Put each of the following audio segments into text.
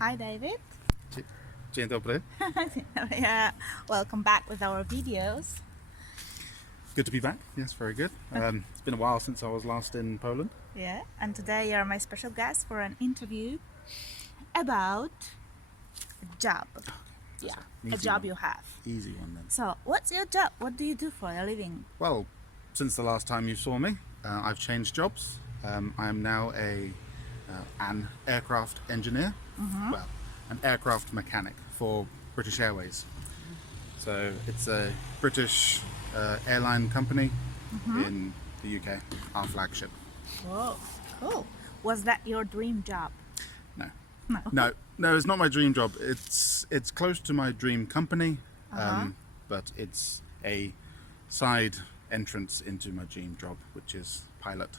Hi, David. Dzień dobry. Yeah, welcome back with our videos. Good to be back. Yes, very good. It's been a while since I was last in Poland. Yeah, and today you're my special guest for an interview about a job. Yeah, a job one. you have. Easy one then. So, what's your job? What do you do for a living? Well, since the last time you saw me, I've changed jobs. I am now an aircraft engineer. Well, an aircraft mechanic for British Airways. So it's a British airline company in the UK, our flagship. Whoa, cool. Was that your dream job? No. No, it's not my dream job. It's close to my dream company, but it's a side entrance into my dream job, which is pilot.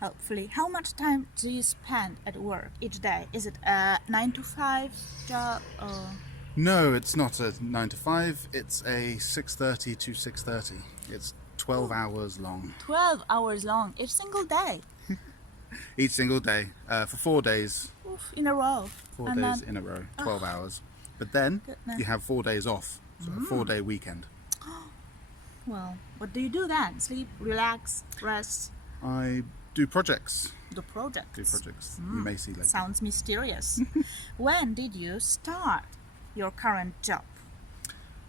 Hopefully. How much time do you spend at work each day? Is it a 9 to 5 job or? No, it's not a 9 to 5. It's a 6:30 to 6:30. It's 12 hours long. 12 hours long each single day. Each single day for 4 days. Oof, in a row. 4 And days then- in a row, 12 hours. But then Goodness. you have 4 days off, so a 4-day weekend. Well, what do you do then? Sleep, relax, rest, I do projects. do projects. You may see later. Sounds mysterious. When did you start your current job?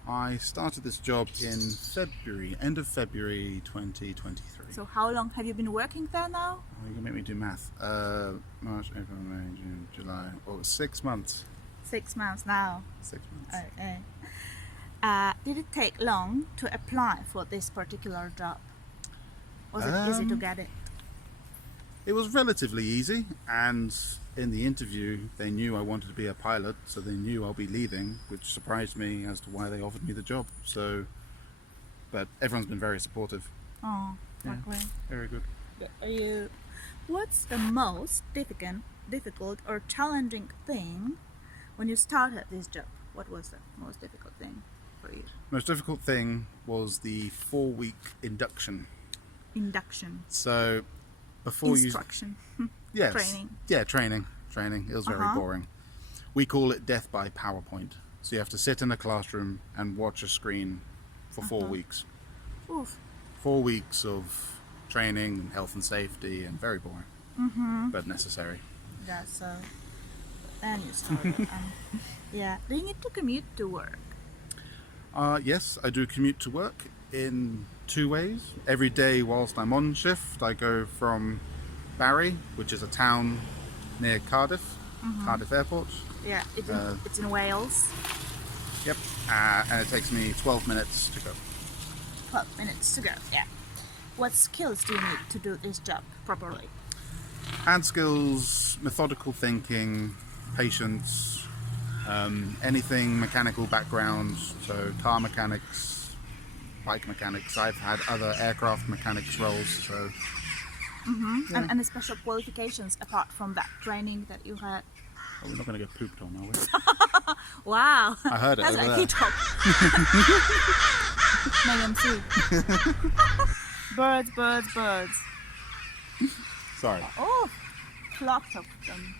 I started this job in February, end of February 2023. So how long have you been working there now? Oh, you're going to make me do math. March, April, May, June, July. Oh, 6 months. 6 months now. 6 months. Okay. Did it take long to apply for this particular job? Was it easy to get it? It was relatively easy, and in the interview they knew I wanted to be a pilot, so they knew I'll be leaving, which surprised me as to why they offered me the job. So, but everyone's been very supportive. Oh, Yeah. luckily. Very good. What's the most difficult or challenging thing when you started this job? What was the most difficult thing for you? Most difficult thing was the 4-week induction. Induction. So, before Instruction. Yes. Training. Yeah, training. It was very boring. We call it death by PowerPoint. So you have to sit in a classroom and watch a screen for 4 weeks. Oof. 4 weeks of training and health and safety, and very boring, but necessary. Yeah, so then you started. Yeah. Do you need to commute to work? Yes, I do commute to work in 2 ways. Every day whilst I'm on shift, I go from Barry, which is a town near Cardiff, Cardiff Airport. Yeah, it's in Wales. Yep, and it takes me 12 minutes to go. 12 minutes to go. Yeah. What skills do you need to do this job properly? Hand skills, methodical thinking, patience, anything mechanical background, so car mechanics, bike mechanics. I've had other aircraft mechanics roles, so... Yeah. And any special qualifications apart from that training that you had? Oh, we're not going to get pooped on, are we? Wow! I heard it That's over like there. hit hop. Megan too. Birds. Sorry. Oh, flocked of them.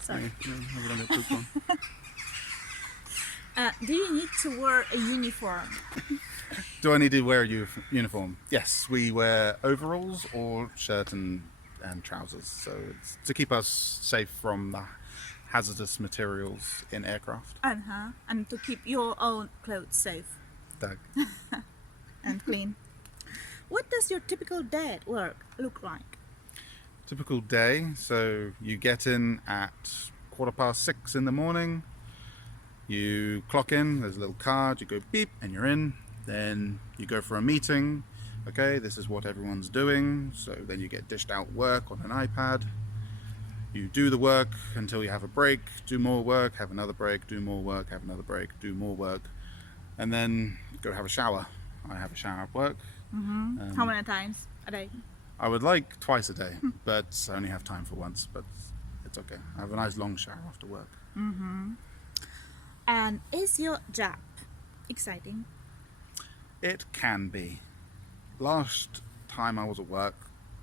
Sorry. Yeah, we're going to get pooped on. Do you need to wear a uniform? Do I need to wear a uniform? Yes, we wear overalls or shirt and trousers. So it's to keep us safe from the hazardous materials in aircraft. And to keep your own clothes safe Doug. and clean. What does your typical day at work look like? Typical day. So you get in at 6:15 in the morning. You clock in, there's a little card, you go beep and you're in. Then you go for a meeting. Okay, this is what everyone's doing. So then you get dished out work on an iPad. You do the work until you have a break, do more work, have another break, do more work, have another break, do more work, and then go have a shower. I have a shower at work. How many times a day? I would like twice a day, but I only have time for once, but it's okay. I have a nice long shower after work. And is your job exciting? It can be. Last time I was at work,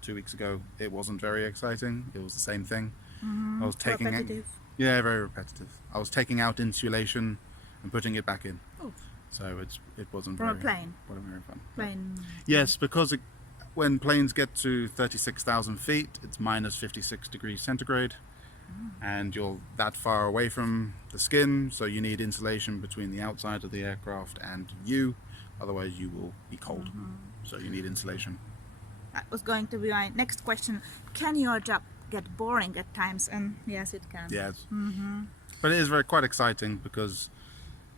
2 weeks ago, it wasn't very exciting. It was the same thing. I was taking Repetitive. yeah, very repetitive. I was taking out insulation and putting it back in. Oh. So it wasn't From a very plane. wasn't very fun. Plane. Yes, because when planes get to 36,000 feet, it's minus 56 degrees centigrade, and you're that far away from the skin, so you need insulation between the outside of the aircraft and you, otherwise you will be cold. So you need insulation. That was going to be my next question. Can your job get boring at times? And yes, it can. Yes. But it is quite exciting because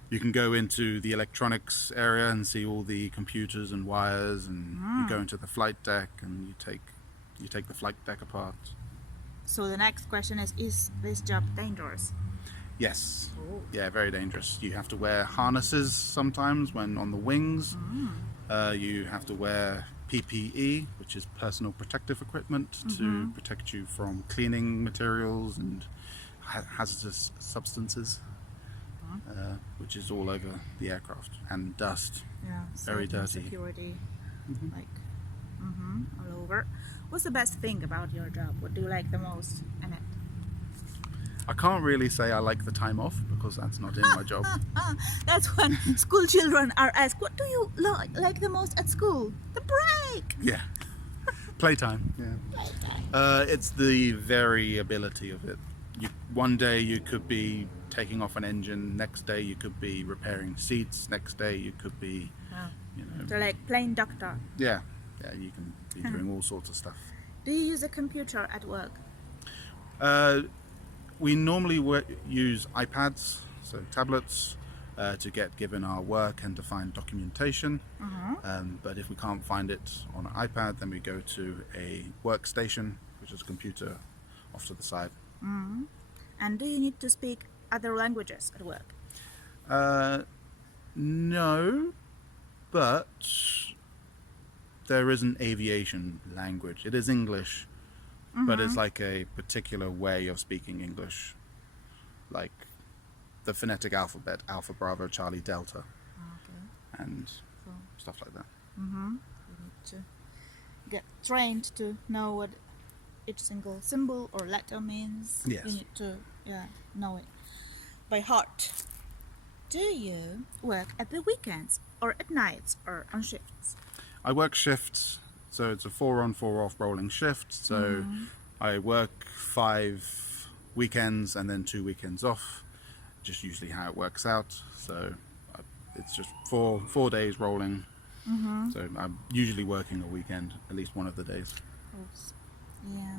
you can go into the electronics area and see all the computers and wires, and you go into the flight deck and you take the flight deck apart. So the next question is this job dangerous? Yes. Oh. Yeah, very dangerous. You have to wear harnesses sometimes when on the wings. You have to wear PPE, which is personal protective equipment, to protect you from cleaning materials and hazardous substances, which is all over the aircraft, and dust. Yeah. Very safety and dirty. Security, like all over. What's the best thing about your job? What do you like the most in it? I can't really say I like the time off because that's not in my job. That's when school children are asked, what do you like the most at school? The break! Yeah. Playtime. Yeah. It's the variability of it. One day you could be taking off an engine, next day you could be repairing seats, next day you could be, Wow. you know, So like plane doctor. yeah, you can be doing all sorts of stuff. Do you use a computer at work? We normally use iPads, so tablets, to get given our work and to find documentation. But if we can't find it on an iPad, then we go to a workstation, which is a computer off to the side. And do you need to speak other languages at work? No, but there is an aviation language. It is English, but it's like a particular way of speaking English, like the phonetic alphabet, Alpha, Bravo, Charlie, Delta, Okay. and So stuff like that. you need to get trained to know what each single symbol or letter means. Yes. You need to know it by heart. Do you work at the weekends or at nights or on shifts? I work shifts, so it's a 4 on 4 off rolling shift. So I work 5 weekends and then 2 weekends off, just usually how it works out. So it's just four days rolling. So I'm usually working a weekend, at least one of the days. Oops. Yeah.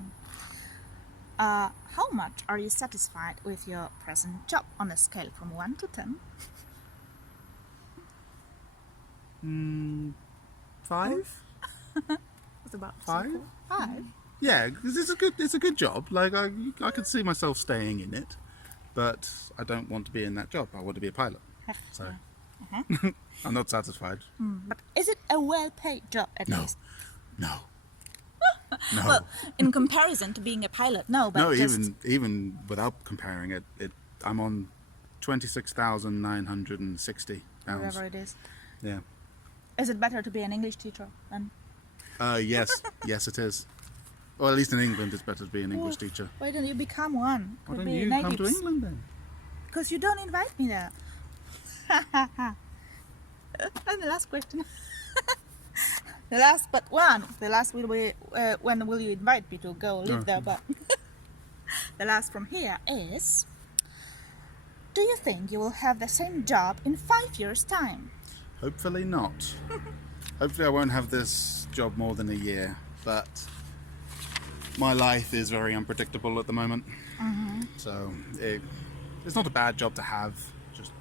How much are you satisfied with your present job on a scale from 1 to 10? 5? It's about 5? 5. Yeah, because it's a good job. Like I could see myself staying in it, but I don't want to be in that job. I want to be a pilot. So I'm not satisfied. But is it a well-paid job at No. least? No. No. Well, in comparison to being a pilot, no. But No, just, even without comparing it, I'm on 26,960 pounds. whatever it is. Yeah. Is it better to be an English teacher then? Yes, yes, it is. Well, at least in England, it's better to be an English teacher. Why don't you become one? Why Could don't be you come to natives. England then? Because you don't invite me there. And the last question. The last but one. The last will be when will you invite me to go live there? But the last from here is: do you think you will have the same job in 5 years' time? Hopefully not. Hopefully I won't have this job more than a year, but my life is very unpredictable at the moment. So it's not a bad job to have, just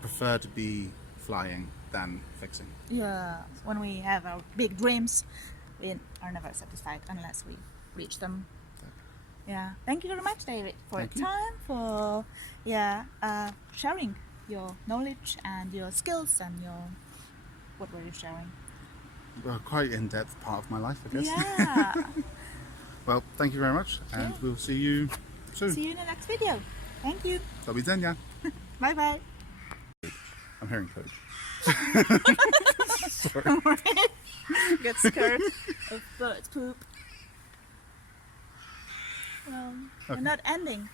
prefer to be flying than fixing. Yeah, when we have our big dreams, we are never satisfied unless we reach them. Yeah, thank you very much, David, for your Thank you. time, for sharing your knowledge and your skills and your what were you sharing? Well, quite in-depth part of my life, I guess. Yeah. Well, thank you very much, and Yeah. we'll see you soon. See you in the next video. Thank you. Do widzenia. Bye bye. I'm hearing code. Sorry. get scared of bird poop. Well, we're not ending.